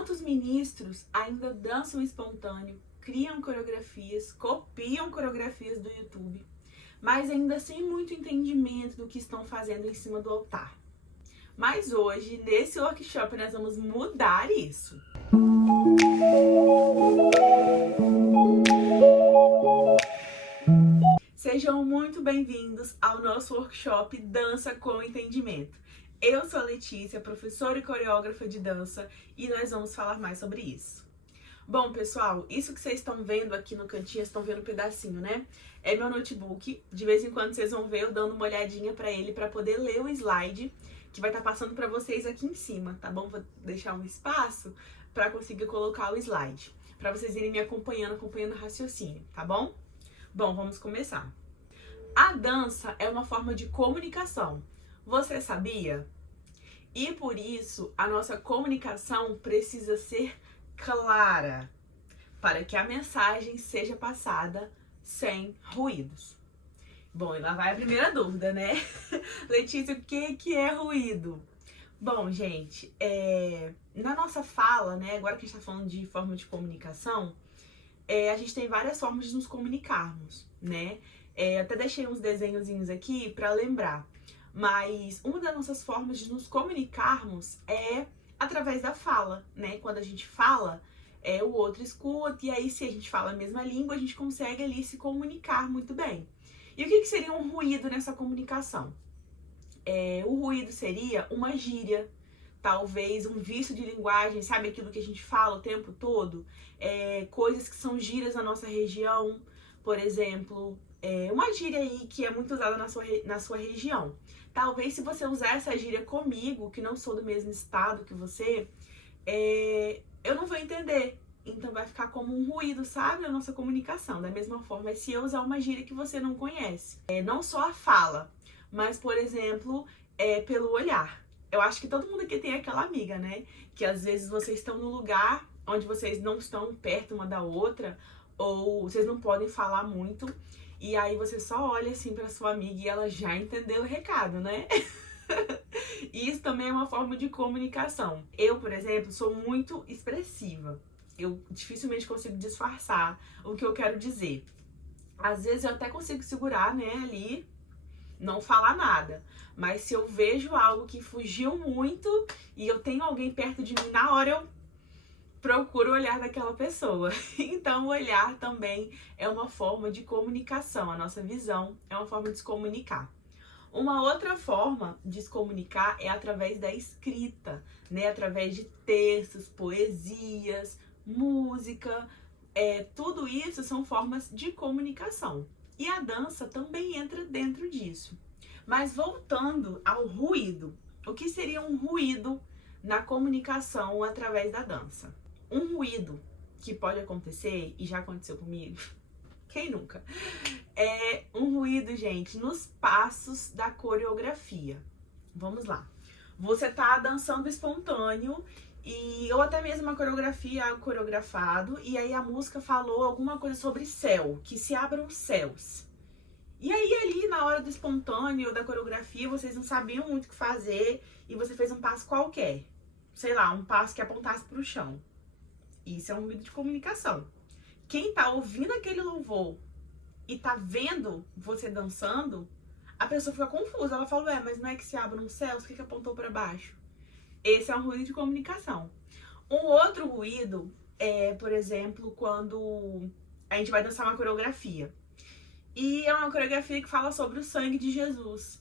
Quantos ministros ainda dançam espontâneo, criam coreografias, copiam coreografias do YouTube, mas ainda sem muito entendimento do que estão fazendo em cima do altar? Mas hoje, nesse workshop, nós vamos mudar isso. Sejam muito bem-vindos ao nosso workshop Dança com Entendimento. Eu sou a Letícia, professora e coreógrafa de dança, e nós vamos falar mais sobre isso. Bom, pessoal, isso que vocês estão vendo aqui no cantinho, estão vendo um pedacinho, né? É meu notebook. De vez em quando vocês vão ver eu dando uma olhadinha para ele para poder ler o slide que vai estar passando para vocês aqui em cima, tá bom? Vou deixar um espaço para conseguir colocar o slide, para vocês irem me acompanhando o raciocínio, tá bom? Bom, vamos começar. A dança é uma forma de comunicação. Você sabia? E por isso, a nossa comunicação precisa ser clara, para que a mensagem seja passada sem ruídos. Bom, e lá vai a primeira dúvida, né? Letícia, o que é ruído? Bom, gente, na nossa fala, né, agora que a gente está falando de forma de comunicação, a gente tem várias formas de nos comunicarmos, né? Até deixei uns desenhozinhos aqui para lembrar. Mas uma das nossas formas de nos comunicarmos é através da fala, né? Quando a gente fala, o outro escuta, e aí se a gente fala a mesma língua, a gente consegue ali se comunicar muito bem. E o que seria um ruído nessa comunicação? O ruído seria uma gíria, talvez um vício de linguagem, sabe aquilo que a gente fala o tempo todo? Coisas que são gírias na nossa região, por exemplo, uma gíria aí que é muito usada na sua região. Talvez se você usar essa gíria comigo, que não sou do mesmo estado que você, eu não vou entender. Então vai ficar como um ruído, sabe? A nossa comunicação. Da mesma forma, se eu usar uma gíria que você não conhece. Não só a fala, mas, por exemplo, pelo olhar. Eu acho que todo mundo aqui tem aquela amiga, né? Que às vezes vocês estão num lugar onde vocês não estão perto uma da outra, ou vocês não podem falar muito, e aí você só olha assim pra sua amiga e ela já entendeu o recado, né? Isso também é uma forma de comunicação. Eu, por exemplo, sou muito expressiva. Eu dificilmente consigo disfarçar o que eu quero dizer. Às vezes eu até consigo segurar, né, ali, não falar nada. Mas se eu vejo algo que fugiu muito e eu tenho alguém perto de mim, na hora eu procuro o olhar daquela pessoa. Então, o olhar também é uma forma de comunicação. A nossa visão é uma forma de se comunicar. Uma outra forma de se comunicar é através da escrita, né? Através de textos, poesias, música. Tudo isso são formas de comunicação. E a dança também entra dentro disso. Mas voltando ao ruído, o que seria um ruído na comunicação através da dança? Um ruído que pode acontecer, e já aconteceu comigo, quem nunca? É um ruído, gente, nos passos da coreografia. Vamos lá. Você tá dançando espontâneo, ou até mesmo uma coreografia, algo coreografado, e aí a música falou alguma coisa sobre céu, que se abram céus. E aí ali na hora do espontâneo, da coreografia, vocês não sabiam muito o que fazer, e você fez um passo qualquer. Sei lá, um passo que apontasse para o chão. Isso é um ruído de comunicação. Quem tá ouvindo aquele louvor e tá vendo você dançando, a pessoa fica confusa. Ela fala, mas não é que se abram os céus? O que apontou para baixo? Esse é um ruído de comunicação. Um outro ruído é, por exemplo, quando a gente vai dançar uma coreografia. E é uma coreografia que fala sobre o sangue de Jesus.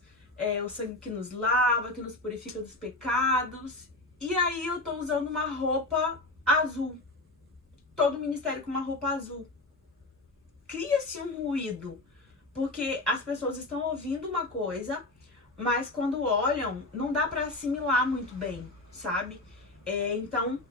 O sangue que nos lava, que nos purifica dos pecados. E aí eu tô usando uma roupa azul. Todo o ministério com uma roupa azul. Cria-se um ruído, porque as pessoas estão ouvindo uma coisa, mas quando olham, não dá pra assimilar muito bem, sabe? Então,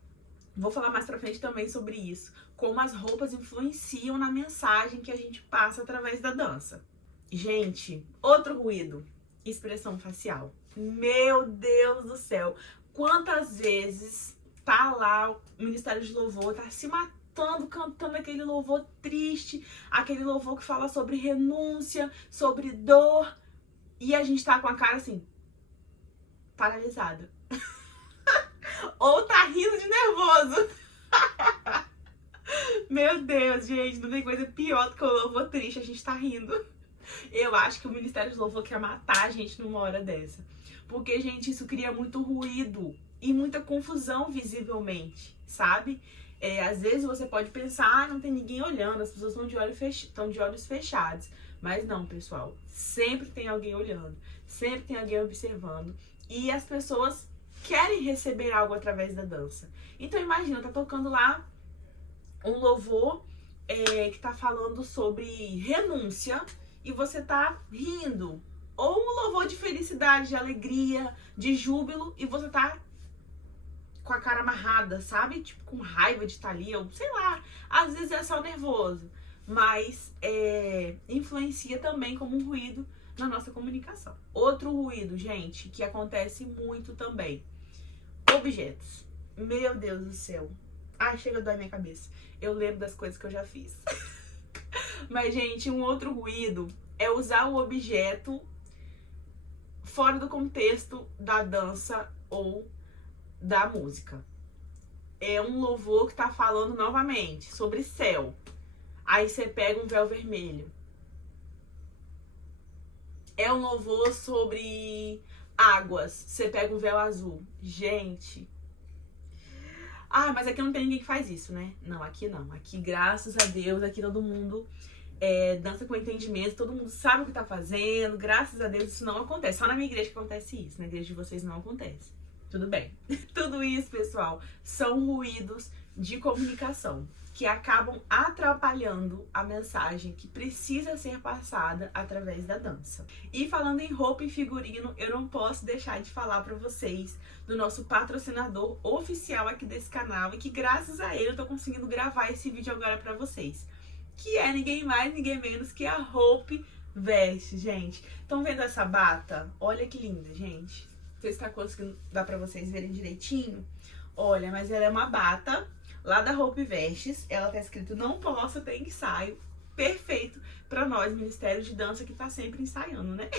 vou falar mais pra frente também sobre isso. Como as roupas influenciam na mensagem que a gente passa através da dança. Gente, outro ruído. Expressão facial. Meu Deus do céu. Quantas vezes tá lá o Ministério de Louvor, tá se matando, cantando aquele louvor triste, aquele louvor que fala sobre renúncia, sobre dor, e a gente tá com a cara assim, paralisada. Ou tá rindo de nervoso. Deus, gente, não tem coisa pior do que o louvor triste, a gente tá rindo. Eu acho que o Ministério de Louvor quer matar a gente numa hora dessa. Porque, gente, isso cria muito ruído e muita confusão visivelmente, sabe? Às vezes você pode pensar, não tem ninguém olhando, as pessoas estão de olhos fechados. Mas não, pessoal, sempre tem alguém olhando, sempre tem alguém observando. E as pessoas querem receber algo através da dança. Então imagina, tá tocando lá um louvor que tá falando sobre renúncia e você tá rindo. Ou um louvor de felicidade, de alegria, de júbilo e você tá com a cara amarrada, sabe? Tipo, com raiva de estar ali, ou sei lá. Às vezes é só nervoso, mas influencia também como um ruído na nossa comunicação. Outro ruído, gente, que acontece muito também. Objetos. Meu Deus do céu. Ai, chega a doer minha cabeça. Eu lembro das coisas que eu já fiz. Mas, gente, um outro ruído é usar o objeto fora do contexto da dança ou da música. É um louvor que tá falando novamente sobre céu. Aí você pega um véu vermelho. É um louvor sobre águas. Você pega um véu azul. Gente. Ah, mas aqui não tem ninguém que faz isso, né? Não, aqui não. Aqui, graças a Deus, aqui todo mundo dança com entendimento, todo mundo sabe o que tá fazendo. Graças a Deus isso não acontece. Só na minha igreja que acontece isso. Na igreja de vocês não acontece. Tudo bem. Tudo isso, pessoal, são ruídos de comunicação que acabam atrapalhando a mensagem que precisa ser passada através da dança. E falando em roupa e figurino, eu não posso deixar de falar para vocês do nosso patrocinador oficial aqui desse canal e que graças a ele eu tô conseguindo gravar esse vídeo agora para vocês, que é ninguém mais, ninguém menos que a Hope Veste, gente. Estão vendo essa bata? Olha que linda, gente. Não sei se tá conseguindo dar pra vocês verem direitinho. Olha, mas ela é uma bata lá da Hope Vestes. Ela tá escrito não posso ter ensaio. Perfeito pra nós, Ministério de Dança, que tá sempre ensaiando, né?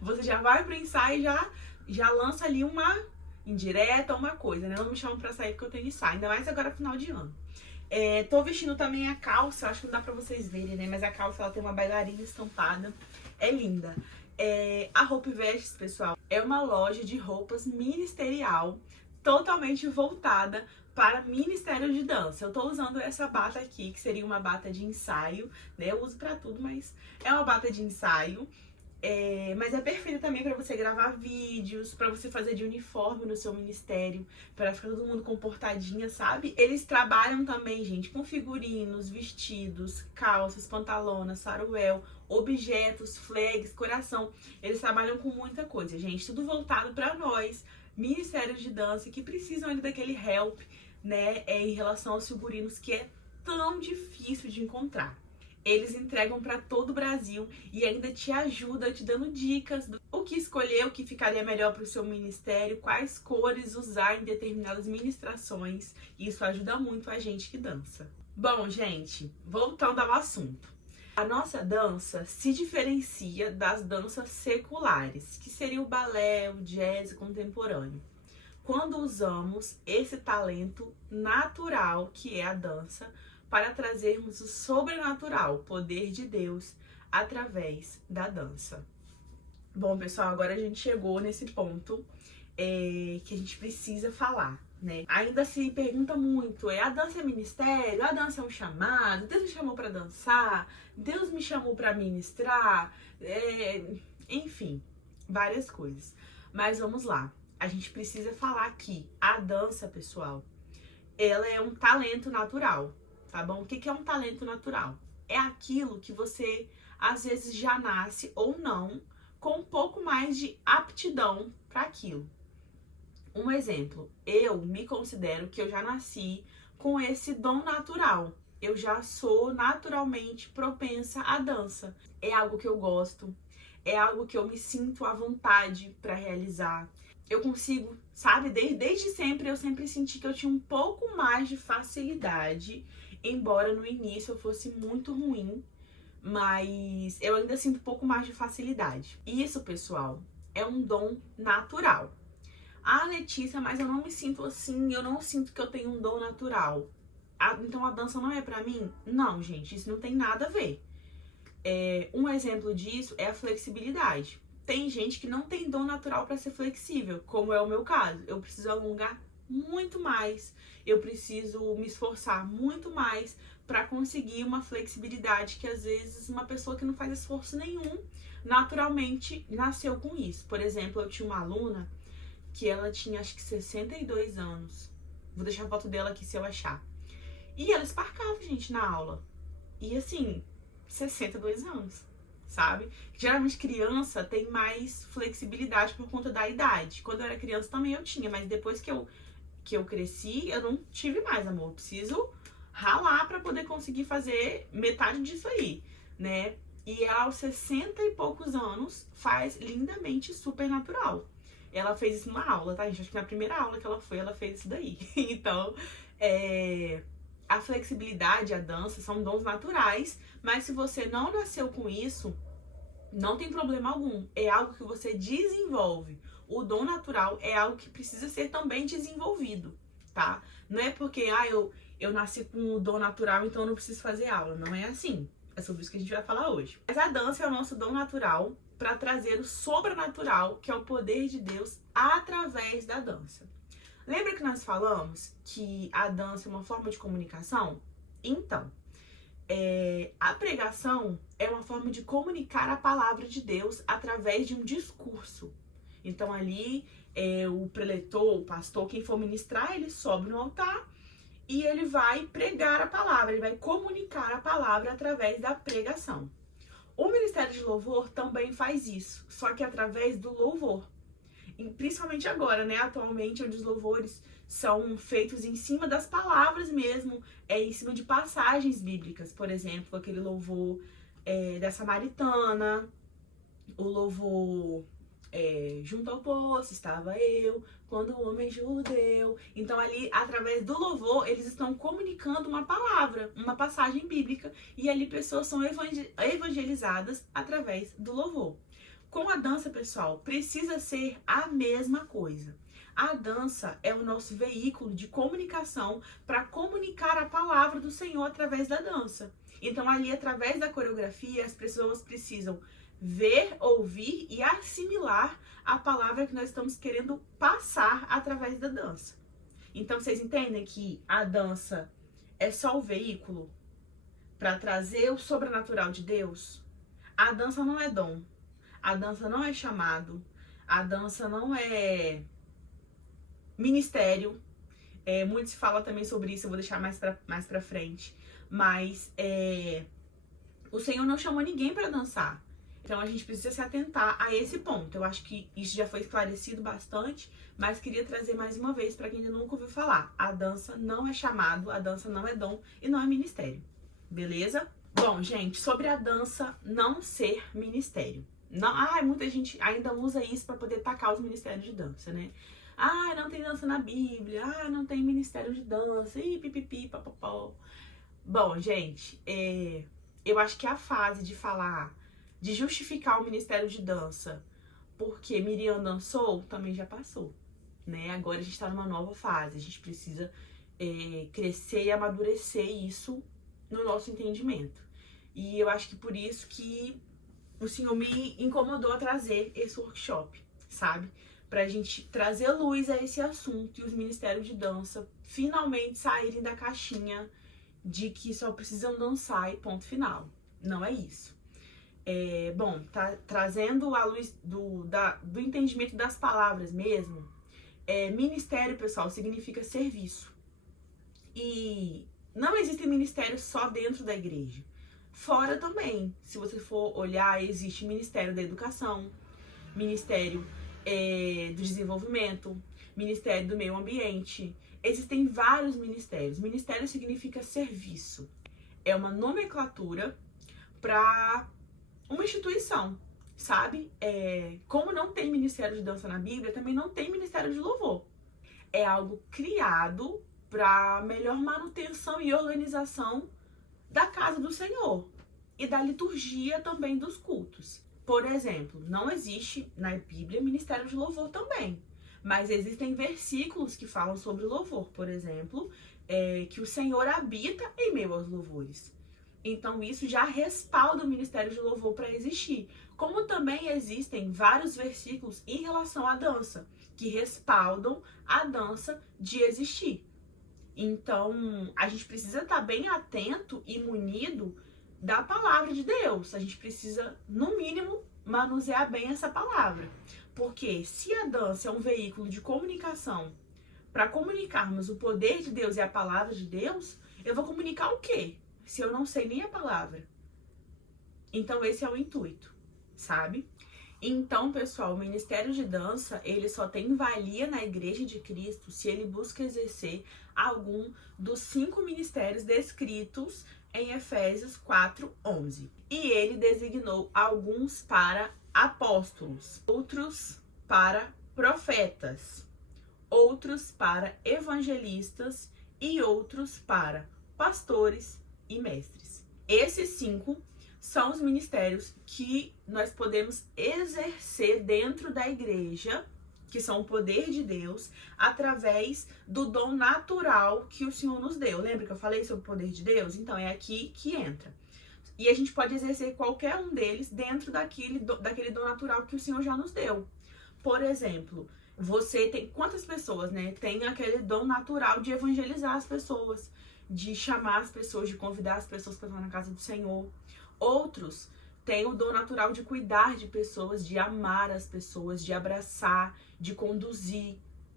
Você já vai pro ensaio e já lança ali uma indireta, uma coisa, né? Não me chamam pra sair porque eu tenho ensaio. Ainda mais agora final de ano. Tô vestindo também a calça, acho que não dá pra vocês verem, né? Mas a calça, ela tem uma bailarina estampada. É linda. A Hope Vestes, pessoal, é uma loja de roupas ministerial totalmente voltada para Ministério de Dança. Eu tô usando essa bata aqui, que seria uma bata de ensaio, né? Eu uso pra tudo, mas é uma bata de ensaio. Mas é perfeito também para você gravar vídeos, para você fazer de uniforme no seu ministério, para ficar todo mundo comportadinha, sabe? Eles trabalham também, gente, com figurinos, vestidos, calças, pantalonas, saruel, objetos, flags, coração. Eles trabalham com muita coisa, gente, tudo voltado para nós, ministérios de dança, que precisam ainda daquele help, né, em relação aos figurinos, que é tão difícil de encontrar. Eles entregam para todo o Brasil e ainda te ajudam te dando dicas do o que escolher, o que ficaria melhor para o seu ministério, quais cores usar em determinadas ministrações. Isso ajuda muito a gente que dança. Bom, gente, voltando ao assunto. A nossa dança se diferencia das danças seculares, que seria o balé, o jazz contemporâneo, quando usamos esse talento natural que é a dança para trazermos o sobrenatural, o poder de Deus, através da dança. Bom, pessoal, agora a gente chegou nesse ponto que a gente precisa falar, né? Ainda se pergunta muito, a dança é ministério? A dança é um chamado? Deus me chamou para dançar? Deus me chamou para ministrar? Enfim, várias coisas. Mas vamos lá, a gente precisa falar que a dança, pessoal, ela é um talento natural. Tá bom? O que é um talento natural? É aquilo que você, às vezes, já nasce ou não, com um pouco mais de aptidão para aquilo. Um exemplo, eu me considero que eu já nasci com esse dom natural. Eu já sou naturalmente propensa à dança. É algo que eu gosto, é algo que eu me sinto à vontade para realizar. Eu consigo, sabe, desde sempre eu sempre senti que eu tinha um pouco mais de facilidade, embora no início eu fosse muito ruim, mas eu ainda sinto um pouco mais de facilidade. Isso, pessoal, é um dom natural. Ah, Letícia, mas eu não me sinto assim, eu não sinto que eu tenho um dom natural. Então a dança não é pra mim? Não, gente, isso não tem nada a ver. Um exemplo disso é a flexibilidade. Tem gente que não tem dom natural para ser flexível, como é o meu caso. Eu preciso alongar muito mais, eu preciso me esforçar muito mais para conseguir uma flexibilidade que às vezes uma pessoa que não faz esforço nenhum naturalmente nasceu com isso. Por exemplo, eu tinha uma aluna que ela tinha acho que 62 anos. Vou deixar a foto dela aqui se eu achar. E ela esparcava, gente, na aula. E assim, 62 anos, sabe? Geralmente criança tem mais flexibilidade por conta da idade. Quando eu era criança também eu tinha, mas depois que eu cresci, eu não tive mais, amor. Eu preciso ralar para poder conseguir fazer metade disso aí, né? E ela aos 60 e poucos anos faz lindamente super natural. Ela fez isso numa aula, tá, gente? Acho que na primeira aula que ela foi, ela fez isso daí. Então, a flexibilidade, a dança são dons naturais, mas se você não nasceu com isso, não tem problema algum. É algo que você desenvolve. O dom natural é algo que precisa ser também desenvolvido, tá? Não é porque, eu nasci com o dom natural, então eu não preciso fazer aula. Não é assim. É sobre isso que a gente vai falar hoje. Mas a dança é o nosso dom natural para trazer o sobrenatural, que é o poder de Deus, através da dança. Lembra que nós falamos que a dança é uma forma de comunicação? Então, a pregação é uma forma de comunicar a palavra de Deus através de um discurso. Então ali, o preletor, o pastor, quem for ministrar, ele sobe no altar e ele vai pregar a palavra, ele vai comunicar a palavra através da pregação. O Ministério de Louvor também faz isso, só que através do louvor. E principalmente agora, né, atualmente, onde os louvores são feitos em cima das palavras mesmo, em cima de passagens bíblicas. Por exemplo, aquele louvor da Samaritana, o louvor junto ao poço estava eu, quando o homem judeu. Então ali, através do louvor, eles estão comunicando uma palavra, uma passagem bíblica, e ali pessoas são evangelizadas através do louvor. Com a dança, pessoal, precisa ser a mesma coisa. A dança é o nosso veículo de comunicação para comunicar a palavra do Senhor através da dança. Então, ali, através da coreografia, as pessoas precisam ver, ouvir e assimilar a palavra que nós estamos querendo passar através da dança. Então, vocês entendem que a dança é só o veículo para trazer o sobrenatural de Deus? A dança não é dom. A dança não é chamado, a dança não é ministério. Muito se fala também sobre isso, eu vou deixar mais pra frente. Mas o Senhor não chamou ninguém para dançar. Então a gente precisa se atentar a esse ponto. Eu acho que isso já foi esclarecido bastante, mas queria trazer mais uma vez para quem ainda nunca ouviu falar. A dança não é chamado, a dança não é dom e não é ministério. Beleza? Bom, gente, sobre a dança não ser ministério. Não, muita gente ainda usa isso para poder tacar os ministérios de dança, né? Não tem dança na Bíblia, não tem ministério de dança, pipipi, papapó. Bom, gente, eu acho que a fase de falar, de justificar o ministério de dança porque Miriam dançou, também já passou, né? Agora a gente tá numa nova fase, a gente precisa crescer e amadurecer isso no nosso entendimento. E eu acho que por isso que o Senhor me incomodou a trazer esse workshop, sabe? Pra gente trazer luz a esse assunto e os ministérios de dança finalmente saírem da caixinha de que só precisam dançar e ponto final. Não é isso. Bom, tá trazendo a luz do entendimento das palavras mesmo. Ministério, pessoal, significa serviço. E não existe ministério só dentro da igreja. Fora também, se você for olhar, existe Ministério da Educação, Ministério do Desenvolvimento, Ministério do Meio Ambiente. Existem vários ministérios. Ministério significa serviço. É uma nomenclatura para uma instituição, sabe? Como não tem Ministério de Dança na Bíblia, também não tem Ministério de Louvor. É algo criado para melhor manutenção e organização da casa do Senhor e da liturgia também dos cultos. Por exemplo, não existe na Bíblia ministério de louvor também, mas existem versículos que falam sobre louvor. Por exemplo, que o Senhor habita em meio aos louvores. Então isso já respalda o ministério de louvor para existir. Como também existem vários versículos em relação à dança, que respaldam a dança de existir. Então, a gente precisa estar bem atento e munido da palavra de Deus. A gente precisa, no mínimo, manusear bem essa palavra. Porque se a dança é um veículo de comunicação para comunicarmos o poder de Deus e a palavra de Deus, eu vou comunicar o quê? Se eu não sei nem a palavra. Então, esse é o intuito, sabe? Então, pessoal, o ministério de dança, ele só tem valia na Igreja de Cristo se ele busca exercer algum dos 5 ministérios descritos em Efésios 4:11. E ele designou alguns para apóstolos, outros para profetas, outros para evangelistas e outros para pastores e mestres. Esses 5 são os ministérios que nós podemos exercer dentro da igreja, que são o poder de Deus, através do dom natural que o Senhor nos deu. Lembra que eu falei sobre o poder de Deus? Então é aqui que entra. E a gente pode exercer qualquer um deles dentro daquele dom natural que o Senhor já nos deu. Por exemplo, você tem quantas pessoas, né? Tem aquele dom natural de evangelizar as pessoas, de chamar as pessoas, de convidar as pessoas para estar na casa do Senhor. Outros têm o dom natural de cuidar de pessoas, de amar as pessoas, de abraçar, de conduzir.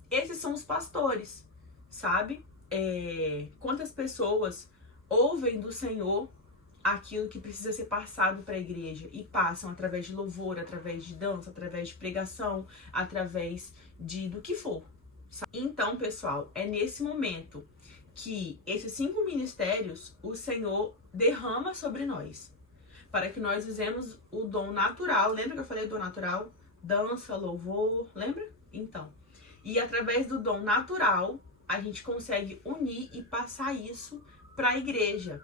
Esses são os pastores, sabe? Quantas pessoas ouvem do Senhor aquilo que precisa ser passado para a igreja e passam através de louvor, através de dança, através de pregação, através do que for. Então, pessoal, é nesse momento que esses 5 ministérios o Senhor derrama sobre nós, para que nós usemos o dom natural. Lembra que eu falei do dom natural? Dança, louvor, lembra? Então, e através do dom natural, a gente consegue unir e passar isso para a igreja.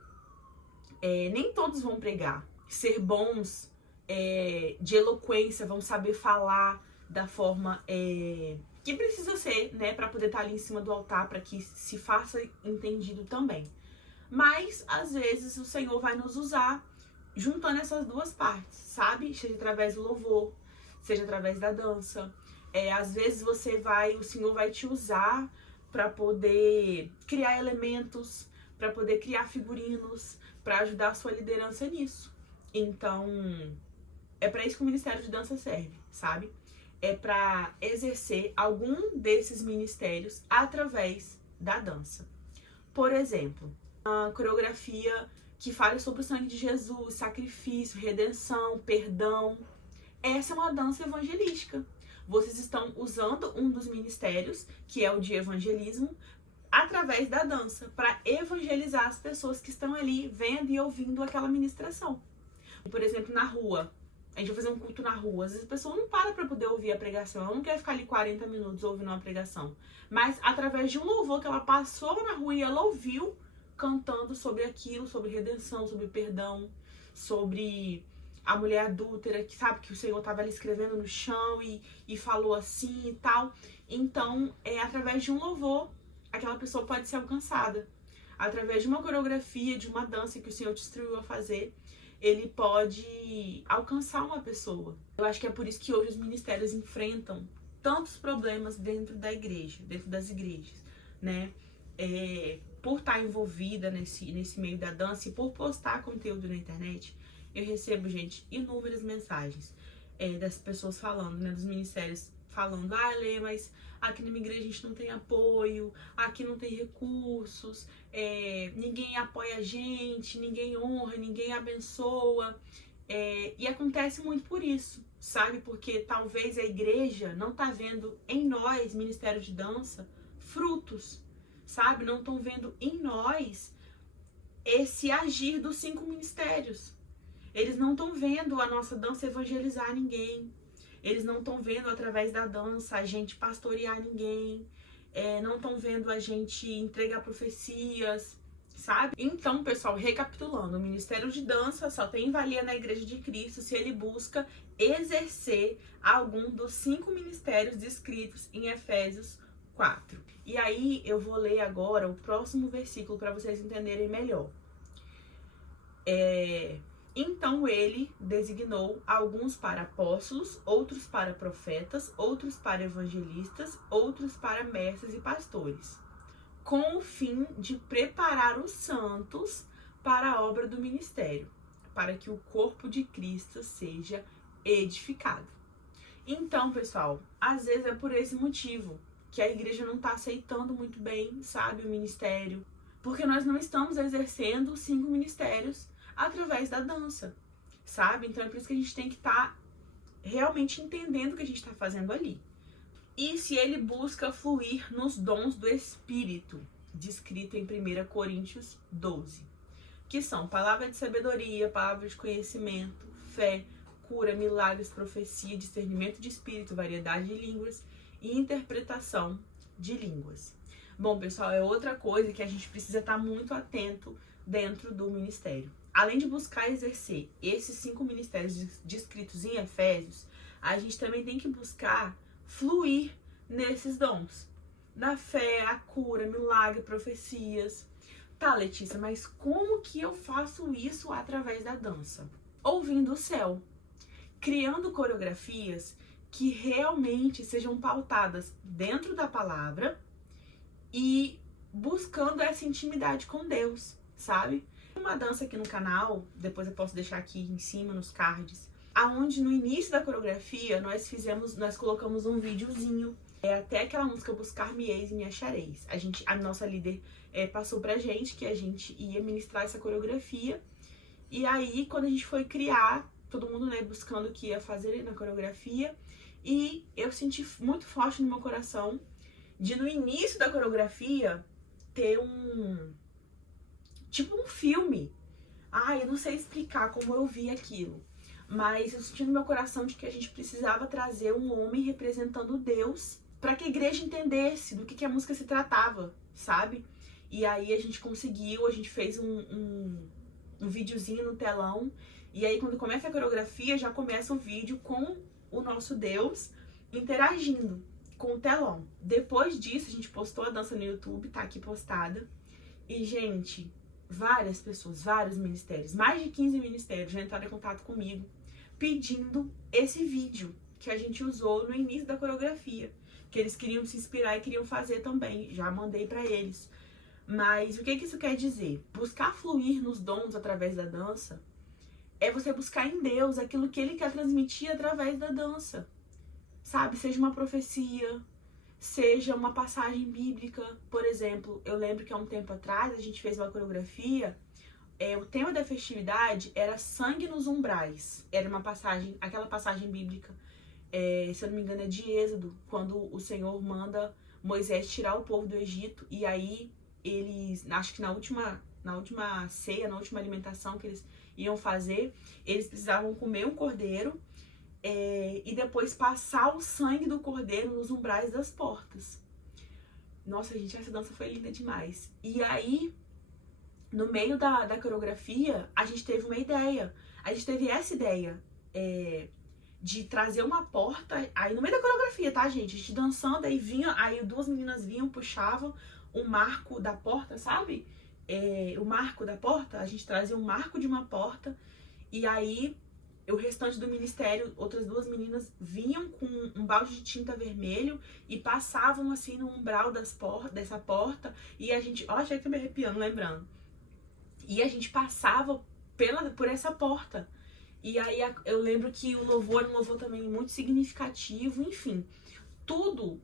Nem todos vão pregar, ser bons de eloquência, vão saber falar da forma que precisa ser, né, para poder estar ali em cima do altar, para que se faça entendido também. Mas, às vezes, o Senhor vai nos usar juntando essas duas partes, sabe? Seja através do louvor, seja através da dança. Às vezes o Senhor vai te usar para poder criar elementos, para poder criar figurinos, para ajudar a sua liderança nisso. Então, é para isso que o Ministério de Dança serve, sabe? É para exercer algum desses ministérios através da dança. Por exemplo, a coreografia que fala sobre o sangue de Jesus, sacrifício, redenção, perdão. Essa é uma dança evangelística. Vocês estão usando um dos ministérios, que é o de evangelismo, através da dança, para evangelizar as pessoas que estão ali vendo e ouvindo aquela ministração. Por exemplo, na rua, a gente vai fazer um culto na rua, às vezes a pessoa não para poder ouvir a pregação, ela não quer ficar ali 40 minutos ouvindo uma pregação, mas através de um louvor que ela passou na rua e ela ouviu, cantando sobre aquilo, sobre redenção, sobre perdão, sobre a mulher adúltera, que sabe que o Senhor estava ali escrevendo no chão e falou assim e tal. Então, através de um louvor, aquela pessoa pode ser alcançada. Através de uma coreografia, de uma dança que o Senhor te instruiu a fazer, ele pode alcançar uma pessoa. Eu acho que é por isso que hoje os ministérios enfrentam tantos problemas dentro da igreja, dentro das igrejas, né? Por estar envolvida nesse meio da dança e por postar conteúdo na internet, eu recebo, gente, inúmeras mensagens das pessoas falando, né, dos ministérios falando: Lê, mas aqui na minha igreja a gente não tem apoio, aqui não tem recursos, ninguém apoia a gente, ninguém honra, ninguém abençoa. E acontece muito por isso, sabe? Porque talvez a igreja não tá vendo em nós, Ministério de Dança, frutos, sabe? Não estão vendo em nós esse agir dos 5 ministérios. Eles não estão vendo a nossa dança evangelizar ninguém. Eles não estão vendo através da dança a gente pastorear ninguém. Não estão vendo a gente entregar profecias, sabe? Então, pessoal, recapitulando, o Ministério de Dança só tem valia na Igreja de Cristo se ele busca exercer algum dos 5 ministérios descritos em Efésios 4. E aí eu vou ler agora o próximo versículo para vocês entenderem melhor. Então ele designou alguns para apóstolos, outros para profetas, outros para evangelistas, outros para mestres e pastores, com o fim de preparar os santos para a obra do ministério, para que o corpo de Cristo seja edificado. Então, pessoal, às vezes é por esse motivo que a igreja não está aceitando muito bem, sabe, o ministério, porque nós não estamos exercendo os 5 ministérios através da dança, sabe? Então é por isso que a gente tem que estar realmente entendendo o que a gente está fazendo ali. E se ele busca fluir nos dons do Espírito, descrito em 1 Coríntios 12, que são palavra de sabedoria, palavra de conhecimento, fé, cura, milagres, profecia, discernimento de espírito, variedade de línguas e interpretação de línguas. Bom, pessoal, é outra coisa que a gente precisa estar muito atento dentro do ministério. Além de buscar exercer esses 5 ministérios descritos em Efésios, a gente também tem que buscar fluir nesses dons. Na fé, a cura, milagre, profecias. Tá, Letícia, mas como que eu faço isso através da dança? Ouvindo o céu, criando coreografias que realmente sejam pautadas dentro da palavra e buscando essa intimidade com Deus, sabe? Uma dança aqui no canal, depois eu posso deixar aqui em cima nos cards, aonde no início da coreografia nós colocamos um videozinho, até aquela música Buscar-me-eis e me achareis. A nossa líder passou pra gente que a gente ia ministrar essa coreografia, e aí quando a gente foi criar, todo mundo, né, buscando o que ia fazer na coreografia, e eu senti muito forte no meu coração de no início da coreografia ter tipo um filme. Eu não sei explicar como eu vi aquilo, mas eu senti no meu coração de que a gente precisava trazer um homem representando Deus para que a igreja entendesse do que a música se tratava, sabe? E aí a gente conseguiu, a gente fez um videozinho no telão, e aí quando começa a coreografia já começa o vídeo com o nosso Deus interagindo com o telão. Depois disso a gente postou a dança no YouTube, tá aqui postada, e gente, várias pessoas, vários ministérios, mais de 15 ministérios já entraram em contato comigo pedindo esse vídeo que a gente usou no início da coreografia, que eles queriam se inspirar e queriam fazer também. Já mandei pra eles. Mas o que isso quer dizer? Buscar fluir nos dons através da dança é você buscar em Deus aquilo que Ele quer transmitir através da dança, sabe? Seja uma profecia, seja uma passagem bíblica. Por exemplo, eu lembro que há um tempo atrás a gente fez uma coreografia, o tema da festividade era sangue nos umbrais. Era uma passagem, aquela passagem bíblica, se eu não me engano é de Êxodo, quando o Senhor manda Moisés tirar o povo do Egito, e aí eles, acho que na última ceia, na última alimentação que eles iam fazer, eles precisavam comer um cordeiro, e depois passar o sangue do cordeiro nos umbrais das portas. Nossa, gente, essa dança foi linda demais. E aí, no meio da coreografia, a gente teve uma ideia. A gente teve essa ideia de trazer uma porta, aí no meio da coreografia, tá, gente? A gente dançando, aí 2 meninas vinham, puxavam o marco da porta, sabe? O marco da porta, a gente trazia um marco de uma porta, e aí o restante do ministério, outras 2 meninas vinham com um balde de tinta vermelho e passavam assim no umbral dessa porta, e a gente, ó, já que eu me arrepiando, lembrando. E a gente passava por essa porta. E aí eu lembro que o louvor era um louvor também muito significativo, enfim. Tudo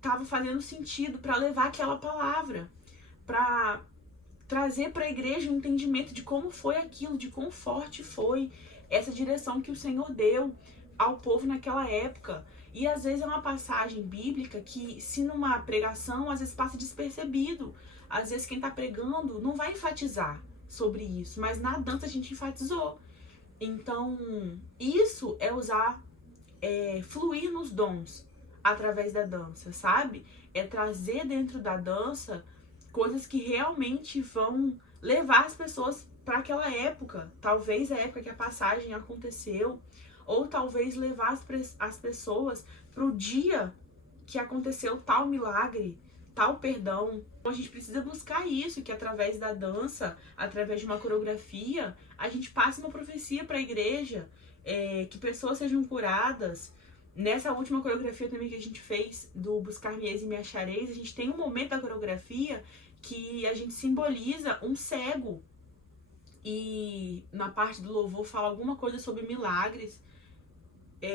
tava fazendo sentido para levar aquela palavra, para trazer para a igreja um entendimento de como foi aquilo, de quão forte foi essa direção que o Senhor deu ao povo naquela época. E às vezes é uma passagem bíblica que, se numa pregação, às vezes passa despercebido. Às vezes quem está pregando não vai enfatizar sobre isso, mas na dança a gente enfatizou. Então, isso é usar, fluir nos dons através da dança, sabe? É trazer dentro da dança coisas que realmente vão levar as pessoas para aquela época. Talvez a época que a passagem aconteceu, ou talvez levar as pessoas para o dia que aconteceu tal milagre, tal perdão. A gente precisa buscar isso, que através da dança, através de uma coreografia, a gente passe uma profecia para a igreja, que pessoas sejam curadas. Nessa última coreografia também que a gente fez, do Buscar-me-eis e me achareis, a gente tem um momento da coreografia que a gente simboliza um cego. E na parte do louvor fala alguma coisa sobre milagres,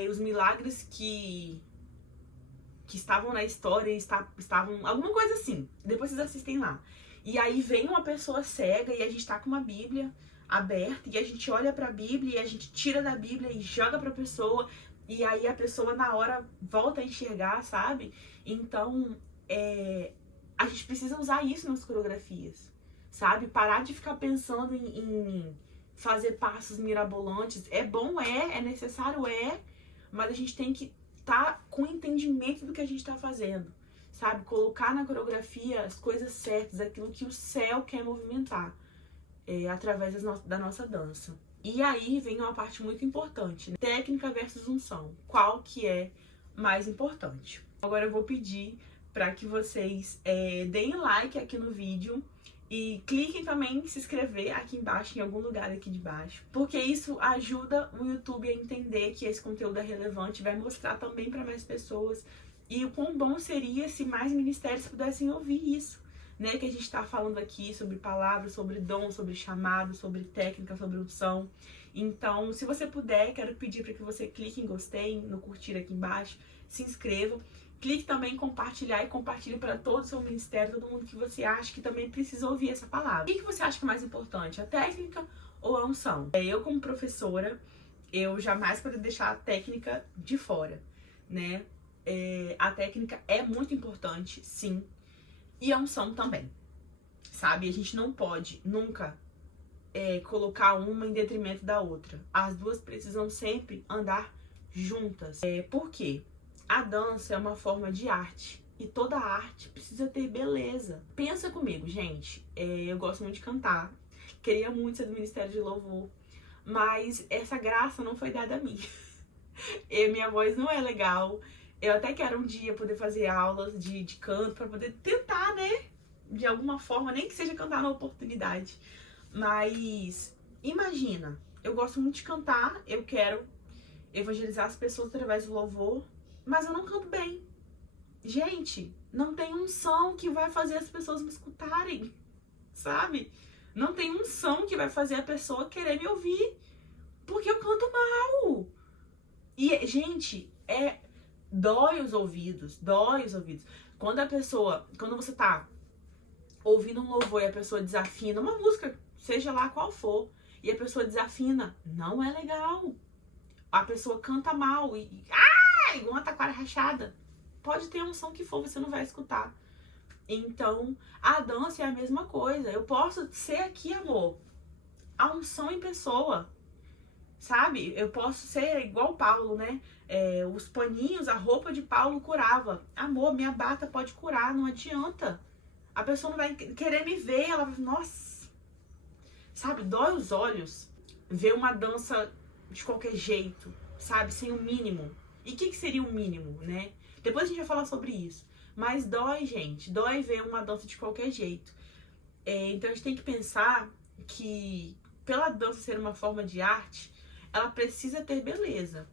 os milagres que estavam na história, estavam, alguma coisa assim. Depois vocês assistem lá. E aí vem uma pessoa cega e a gente tá com uma Bíblia aberta e a gente olha pra Bíblia e a gente tira da Bíblia e joga pra pessoa. E aí a pessoa na hora volta a enxergar, sabe? Então, a gente precisa usar isso nas coreografias, sabe? Parar de ficar pensando em fazer passos mirabolantes. É bom, é necessário, mas a gente tem que estar com entendimento do que a gente está fazendo, sabe? Colocar na coreografia as coisas certas, aquilo que o céu quer movimentar, através da nossa dança. E aí vem uma parte muito importante, né? Técnica versus unção. Qual que é mais importante? Agora eu vou pedir para que vocês deem like aqui no vídeo e cliquem também em se inscrever aqui embaixo, em algum lugar aqui de baixo, porque isso ajuda o YouTube a entender que esse conteúdo é relevante, vai mostrar também para mais pessoas. E o quão bom seria se mais ministérios pudessem ouvir isso, né? Que a gente está falando aqui sobre palavras, sobre dom, sobre chamado, sobre técnica, sobre unção. Então, se você puder, quero pedir para que você clique em gostei, no curtir aqui embaixo, se inscreva. Clique também em compartilhar e compartilhe para todo o seu ministério, todo mundo que você acha que também precisa ouvir essa palavra. O que você acha que é mais importante, a técnica ou a unção? Eu, como professora, eu jamais poderia deixar a técnica de fora, né? A técnica é muito importante, sim, e a unção também, sabe? A gente não pode nunca colocar uma em detrimento da outra. As duas precisam sempre andar juntas. Por quê? A dança é uma forma de arte e toda arte precisa ter beleza. Pensa comigo, gente. Eu gosto muito de cantar, queria muito ser do Ministério de Louvor, mas essa graça não foi dada a mim. Minha voz não é legal. Eu até quero um dia poder fazer aulas de canto para poder tentar, né? De alguma forma, nem que seja cantar na oportunidade. Mas imagina, eu gosto muito de cantar, eu quero evangelizar as pessoas através do louvor, mas eu não canto bem. Gente, não tem unção que vai fazer as pessoas me escutarem, sabe? Não tem unção que vai fazer a pessoa querer me ouvir, porque eu canto mal. E, gente, dói os ouvidos, dói os ouvidos. Quando você tá ouvindo um louvor e a pessoa desafina uma música, seja lá qual for, e a pessoa desafina, não é legal. A pessoa canta mal igual uma taquara rachada. Pode ter a unção que for, você não vai escutar. Então, a dança é a mesma coisa. Eu posso ser aqui, amor, a unção em pessoa, sabe? Eu posso ser igual Paulo, né? Os paninhos, a roupa de Paulo curava. Amor, minha bata pode curar, não adianta. A pessoa não vai querer me ver, ela vai, nossa, sabe? Dói os olhos ver uma dança de qualquer jeito, sabe? Sem o mínimo. E o que seria o mínimo, né? Depois a gente vai falar sobre isso. Mas dói, gente. Dói ver uma dança de qualquer jeito. Então a gente tem que pensar que, pela dança ser uma forma de arte, ela precisa ter beleza.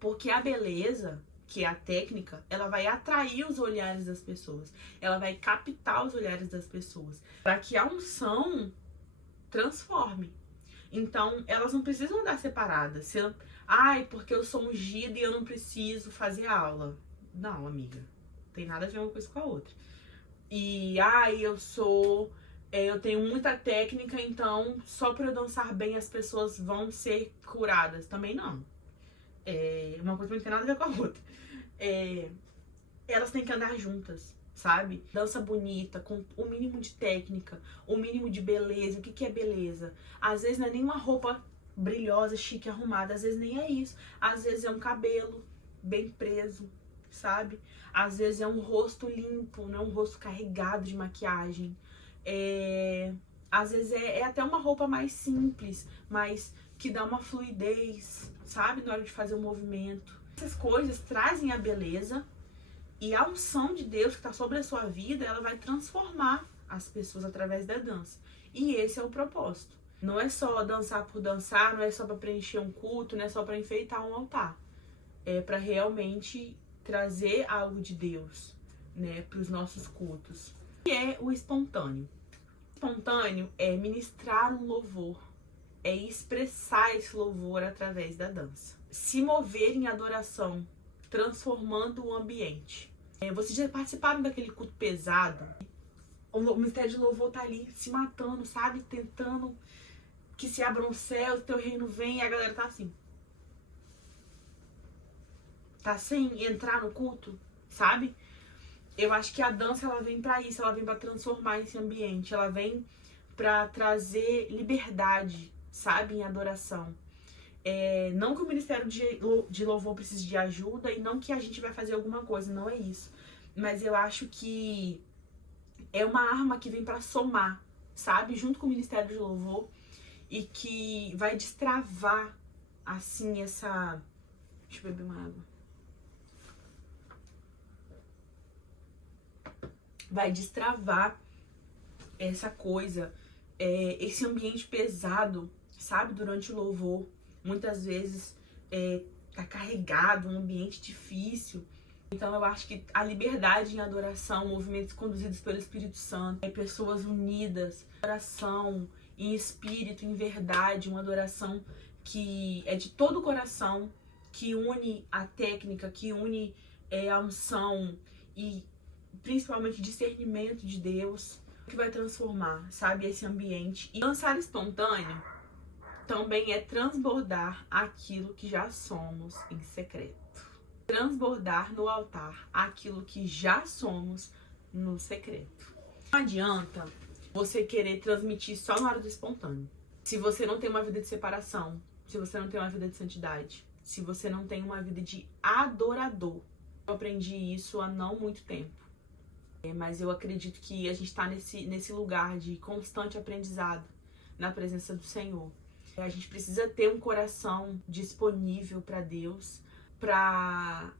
Porque a beleza, que é a técnica, ela vai atrair os olhares das pessoas. Ela vai captar os olhares das pessoas. Para que a unção transforme. Então, elas não precisam andar separadas. Porque eu sou ungida e eu não preciso fazer aula. Não, amiga. Tem nada a ver uma coisa com a outra. E, eu tenho muita técnica, então só por eu dançar bem as pessoas vão ser curadas. Também não. Uma coisa não tem nada a ver com a outra. Elas têm que andar juntas, sabe? Dança bonita, com o mínimo de técnica, o mínimo de beleza. O que é beleza? Às vezes não é nem uma roupa brilhosa, chique, arrumada. Às vezes nem é isso. Às vezes é um cabelo bem preso, sabe? Às vezes é um rosto limpo, não é um rosto carregado de maquiagem. Às vezes é até uma roupa mais simples, mas que dá uma fluidez, sabe? Na hora de fazer o movimento. Essas coisas trazem a beleza, E a unção de Deus que está sobre a sua vida, ela vai transformar as pessoas através da dança. E esse é o propósito. Não é só dançar por dançar, não é só para preencher um culto, não é só para enfeitar um altar. É para realmente trazer algo de Deus, né, para os nossos cultos. E é o espontâneo. O espontâneo é ministrar um louvor, é expressar esse louvor através da dança. Se mover em adoração, transformando o ambiente. Vocês já participaram daquele culto pesado? O ministério de louvor tá ali se matando, sabe? Tentando que se abram os céus, teu reino vem, e a galera tá assim. Tá sem entrar no culto, sabe? Eu acho que a dança, ela vem pra isso, ela vem pra transformar esse ambiente, ela vem pra trazer liberdade, sabe? Em adoração. Não que o ministério de louvor precise de ajuda e não que a gente vai fazer alguma coisa, não é isso. Mas eu acho que é uma arma que vem pra somar, sabe? Junto com o ministério de louvor e que vai destravar, assim, essa... Deixa eu beber uma água. Vai destravar essa coisa, esse ambiente pesado, sabe? Durante o louvor. Muitas vezes tá carregado, um ambiente difícil. Então eu acho que a liberdade em adoração, movimentos conduzidos pelo Espírito Santo, pessoas unidas, adoração em espírito, em verdade, uma adoração que é de todo o coração, que une a técnica, que une a unção e principalmente discernimento de Deus, que vai transformar, sabe, esse ambiente. E dançar espontâneo também é transbordar aquilo que já somos em secreto. Transbordar no altar aquilo que já somos no secreto. Não adianta você querer transmitir só na hora do espontâneo. Se você não tem uma vida de separação, se você não tem uma vida de santidade, se você não tem uma vida de adorador. Eu aprendi isso há não muito tempo. Mas eu acredito que a gente está nesse lugar de constante aprendizado na presença do Senhor. A gente precisa ter um coração disponível para Deus, para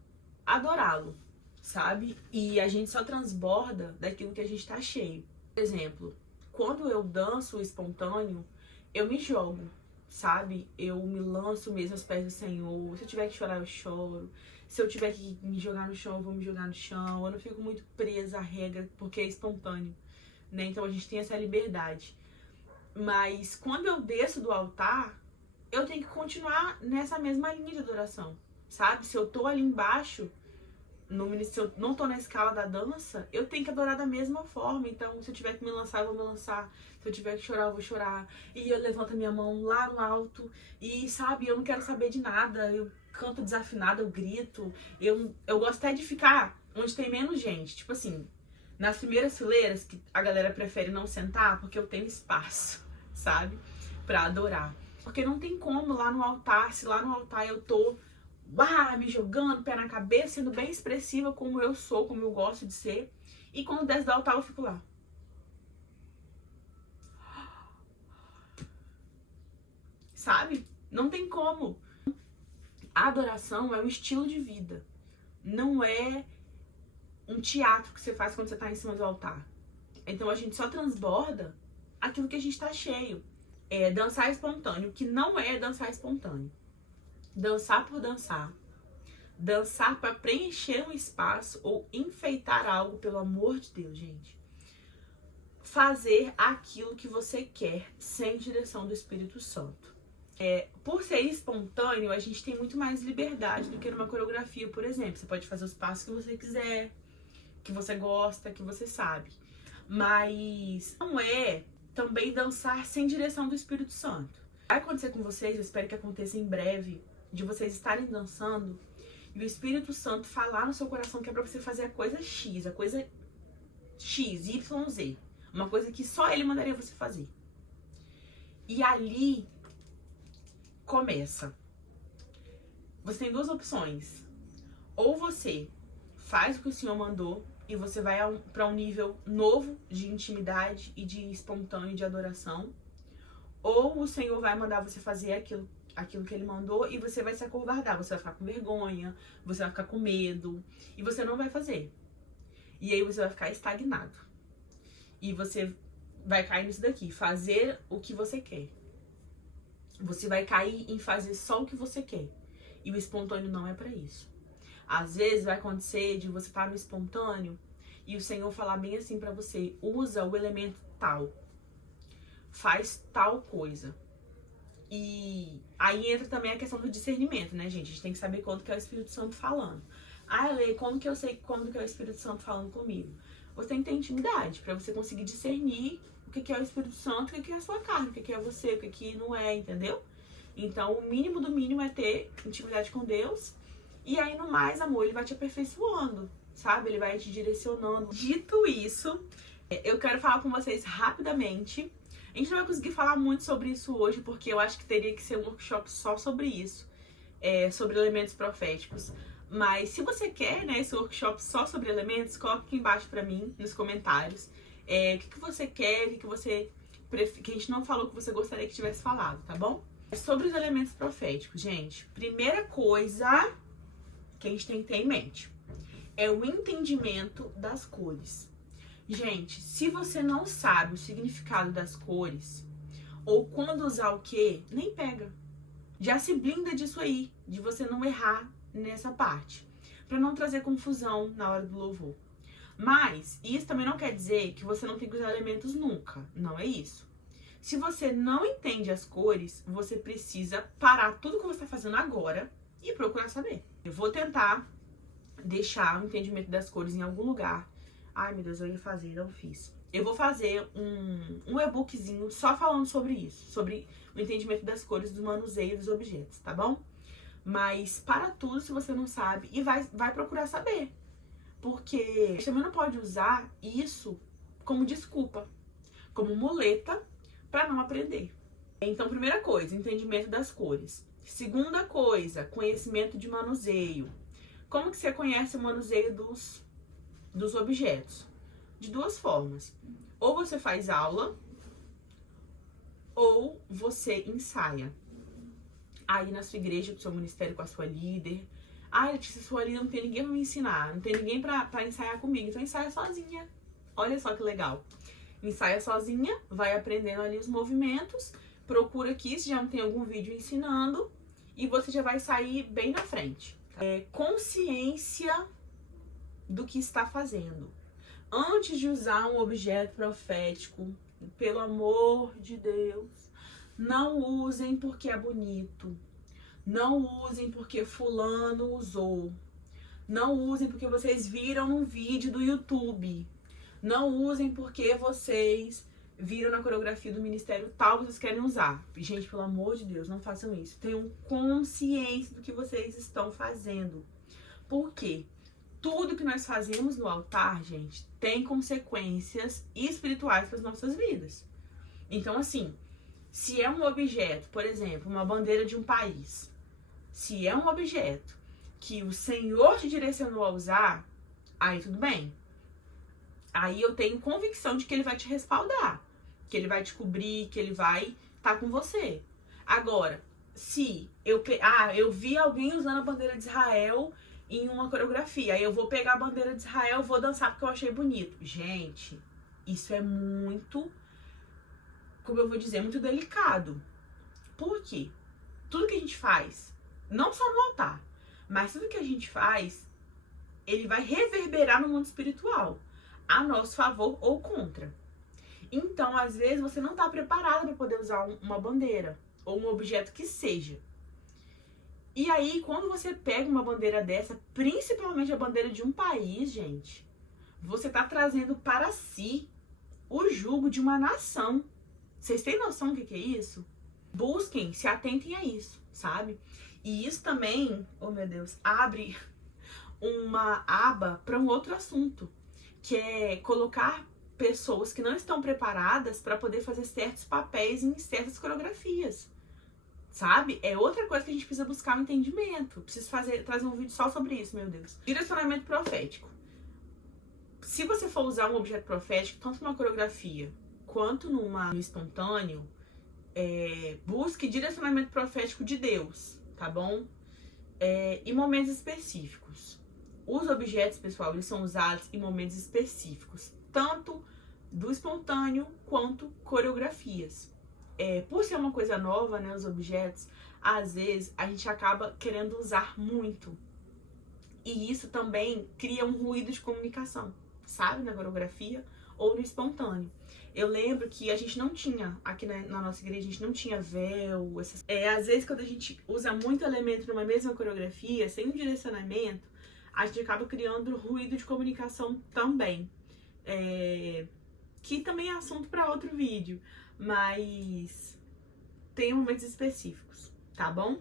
adorá-lo, sabe? E a gente só transborda daquilo que a gente está cheio. Por exemplo, quando eu danço espontâneo, eu me jogo, sabe? Eu me lanço mesmo aos pés do Senhor. Se eu tiver que chorar, eu choro. Se eu tiver que me jogar no chão, eu vou me jogar no chão. Eu não fico muito presa à regra, porque é espontâneo, né? Então a gente tem essa liberdade. Mas quando eu desço do altar, eu tenho que continuar nessa mesma linha de adoração, sabe? Se eu tô ali embaixo, se eu não tô na escala da dança, eu tenho que adorar da mesma forma. Então, se eu tiver que me lançar, eu vou me lançar. Se eu tiver que chorar, eu vou chorar. E eu levanto a minha mão lá no alto. E, sabe, eu não quero saber de nada. Eu canto desafinado, eu grito. Eu gosto até de ficar onde tem menos gente. Tipo assim, nas primeiras fileiras, que a galera prefere não sentar, porque eu tenho espaço, sabe? Pra adorar. Porque não tem como lá no altar, se lá no altar eu tô me jogando, pé na cabeça, sendo bem expressiva como eu sou, como eu gosto de ser. E quando desce do altar eu fico lá. Sabe? Não tem como. A adoração é um estilo de vida. Não é um teatro que você faz quando você tá em cima do altar. Então a gente só transborda aquilo que a gente tá cheio. É dançar espontâneo, que não é dançar espontâneo. Dançar por dançar. Dançar para preencher um espaço ou enfeitar algo, pelo amor de Deus, gente. Fazer aquilo que você quer sem direção do Espírito Santo. Por ser espontâneo, a gente tem muito mais liberdade do que numa coreografia, por exemplo. Você pode fazer os passos que você quiser, que você gosta, que você sabe. Mas não é também dançar sem direção do Espírito Santo. Vai acontecer com vocês, eu espero que aconteça em breve, de vocês estarem dançando e o Espírito Santo falar no seu coração que é pra você fazer a coisa X, Y, Z. Uma coisa que só Ele mandaria você fazer. E ali começa. Você tem duas opções. Ou você faz o que o Senhor mandou e você vai para um nível novo de intimidade e de espontâneo, de adoração. Ou o Senhor vai mandar você fazer aquilo aquilo que ele mandou e você vai se acovardar, você vai ficar com vergonha, você vai ficar com medo e você não vai fazer. E aí você vai ficar estagnado. E você vai cair nisso daqui, fazer o que você quer. Você vai cair em fazer só o que você quer. E o espontâneo não é pra isso. Às vezes vai acontecer de você estar no espontâneo e o Senhor falar bem assim pra você: usa o elemento tal, faz tal coisa. E aí entra também a questão do discernimento, né, gente? A gente tem que saber quando que é o Espírito Santo falando. Ah, Lê, como que eu sei quando que é o Espírito Santo falando comigo? Você tem que ter intimidade pra você conseguir discernir o que é o Espírito Santo, o que é a sua carne, o que é você, o que não é, entendeu? Então, o mínimo do mínimo é ter intimidade com Deus. E aí, no mais, amor, ele vai te aperfeiçoando, sabe? Ele vai te direcionando. Dito isso, eu quero falar com vocês rapidamente. A gente não vai conseguir falar muito sobre isso hoje, porque eu acho que teria que ser um workshop só sobre isso, sobre elementos proféticos. Mas se você quer, né, esse workshop só sobre elementos, coloca aqui embaixo pra mim, nos comentários. O que você quer, o que você que a gente não falou que você gostaria que tivesse falado, tá bom? Sobre os elementos proféticos, gente, primeira coisa que a gente tem que ter em mente é o entendimento das cores. Gente, se você não sabe o significado das cores, ou quando usar o que, nem pega. Já se blinda disso aí, de você não errar nessa parte, pra não trazer confusão na hora do louvor. Mas isso também não quer dizer que você não tem que usar elementos nunca, não é isso. Se você não entende as cores, você precisa parar tudo que você está fazendo agora e procurar saber. Eu vou tentar deixar o entendimento das cores em algum lugar. Ai, meu Deus, eu ia fazer, não fiz. Eu vou fazer um e-bookzinho só falando sobre isso, sobre o entendimento das cores, do manuseio dos objetos, tá bom? Mas para tudo, se você não sabe, e vai procurar saber. Porque você também não pode usar isso como desculpa, como muleta para não aprender. Então, primeira coisa, entendimento das cores. Segunda coisa, conhecimento de manuseio. Como que você conhece o manuseio dos objetos? De duas formas. Ou você faz aula, ou você ensaia. Aí na sua igreja, com o seu ministério, com a sua líder. Ah, Letícia, sua líder não tem ninguém pra me ensinar, não tem ninguém pra ensaiar comigo, então ensaia sozinha. Olha só que legal. Ensaia sozinha, vai aprendendo ali os movimentos, procura aqui se já não tem algum vídeo ensinando e você já vai sair bem na frente. Consciência do que está fazendo. Antes de usar um objeto profético, pelo amor de Deus, não usem porque é bonito. Não usem porque fulano usou. Não usem porque vocês viram num vídeo do YouTube. Não usem porque vocês viram na coreografia do ministério tal que vocês querem usar. Gente, pelo amor de Deus, não façam isso. Tenham consciência do que vocês estão fazendo. Por quê? Tudo que nós fazemos no altar, gente, tem consequências espirituais para as nossas vidas. Então, assim, se é um objeto, por exemplo, uma bandeira de um país, se é um objeto que o Senhor te direcionou a usar, aí tudo bem. Aí eu tenho convicção de que ele vai te respaldar, que ele vai te cobrir, que ele vai estar com você. Agora, se eu vi alguém usando a bandeira de Israel em uma coreografia, aí eu vou pegar a bandeira de Israel e vou dançar porque eu achei bonito. Gente, isso é muito, como eu vou dizer, muito delicado. Por quê? Tudo que a gente faz, não só no altar, mas tudo que a gente faz, ele vai reverberar no mundo espiritual, a nosso favor ou contra. Então, às vezes, você não está preparado para poder usar uma bandeira ou um objeto que seja. E aí, quando você pega uma bandeira dessa, principalmente a bandeira de um país, gente, você está trazendo para si o jugo de uma nação. Vocês têm noção do que é isso? Busquem, se atentem a isso, sabe? E isso também, oh meu Deus, abre uma aba para um outro assunto, que é colocar pessoas que não estão preparadas para poder fazer certos papéis em certas coreografias, sabe? É outra coisa que a gente precisa buscar um entendimento. Preciso trazer um vídeo só sobre isso, meu Deus. Direcionamento profético. Se você for usar um objeto profético, tanto numa coreografia quanto no espontâneo, busque direcionamento profético de Deus, tá bom? Em momentos específicos. Os objetos, pessoal, eles são usados em momentos específicos, tanto do espontâneo quanto coreografias. Por ser uma coisa nova, né, os objetos, às vezes a gente acaba querendo usar muito. E isso também cria um ruído de comunicação, sabe, na coreografia ou no espontâneo. Eu lembro que a gente não tinha, aqui na nossa igreja, a gente não tinha véu. Às vezes, quando a gente usa muito elemento numa mesma coreografia, sem um direcionamento, a gente acaba criando ruído de comunicação também. Que também é assunto para outro vídeo, mas tem momentos específicos, tá bom?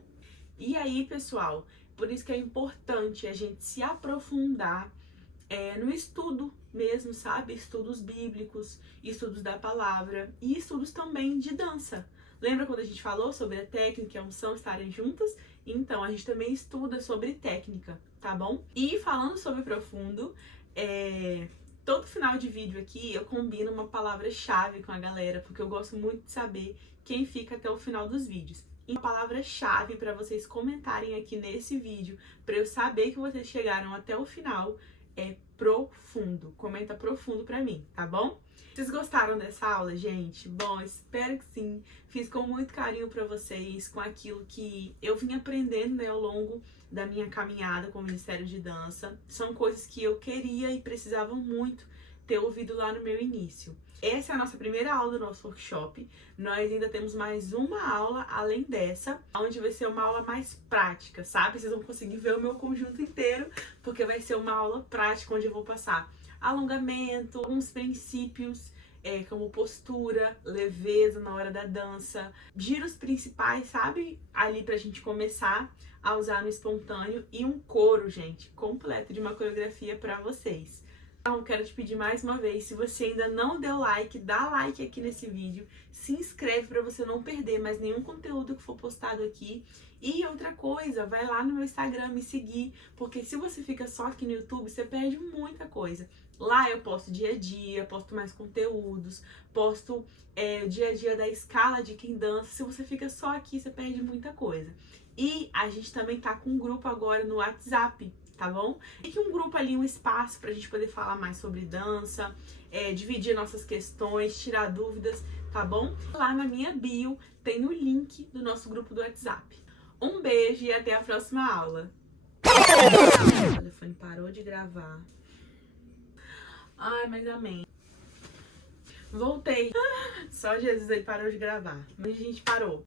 E aí, pessoal, por isso que é importante a gente se aprofundar no estudo mesmo, sabe? Estudos bíblicos, estudos da palavra e estudos também de dança. Lembra quando a gente falou sobre a técnica e a unção estarem juntas? Então, a gente também estuda sobre técnica, tá bom? E falando sobre profundo, todo final de vídeo aqui eu combino uma palavra-chave com a galera, porque eu gosto muito de saber quem fica até o final dos vídeos. E uma palavra-chave para vocês comentarem aqui nesse vídeo, para eu saber que vocês chegaram até o final, é profundo. Comenta profundo pra mim, tá bom? Vocês gostaram dessa aula, gente? Bom, espero que sim. Fiz com muito carinho pra vocês, com aquilo que eu vim aprendendo, né, ao longo da minha caminhada com o Ministério de Dança. São coisas que eu queria e precisava muito ter ouvido lá no meu início. Essa é a nossa primeira aula do nosso workshop. Nós ainda temos mais uma aula além dessa, onde vai ser uma aula mais prática, sabe? Vocês vão conseguir ver o meu conjunto inteiro, porque vai ser uma aula prática onde eu vou passar alongamento, alguns princípios, como postura, leveza na hora da dança, giros principais, sabe? Ali pra gente começar a usar no espontâneo e um coro, gente, completo de uma coreografia pra vocês. Então, quero te pedir mais uma vez, se você ainda não deu like, dá like aqui nesse vídeo, se inscreve para você não perder mais nenhum conteúdo que for postado aqui. E outra coisa, vai lá no meu Instagram me seguir, porque se você fica só aqui no YouTube, você perde muita coisa. Lá eu posto dia a dia, posto mais conteúdos, posto dia a dia da escala de quem dança. Se você fica só aqui, você perde muita coisa. E a gente também tá com um grupo agora no WhatsApp, tá bom? E que um grupo ali, um espaço pra gente poder falar mais sobre dança, dividir nossas questões, tirar dúvidas, tá bom? Lá na minha bio tem o link do nosso grupo do WhatsApp. Um beijo e até a próxima aula. O telefone parou de gravar. Ai, mas amém. Voltei. Só Jesus, ele parou de gravar. Mas a gente parou.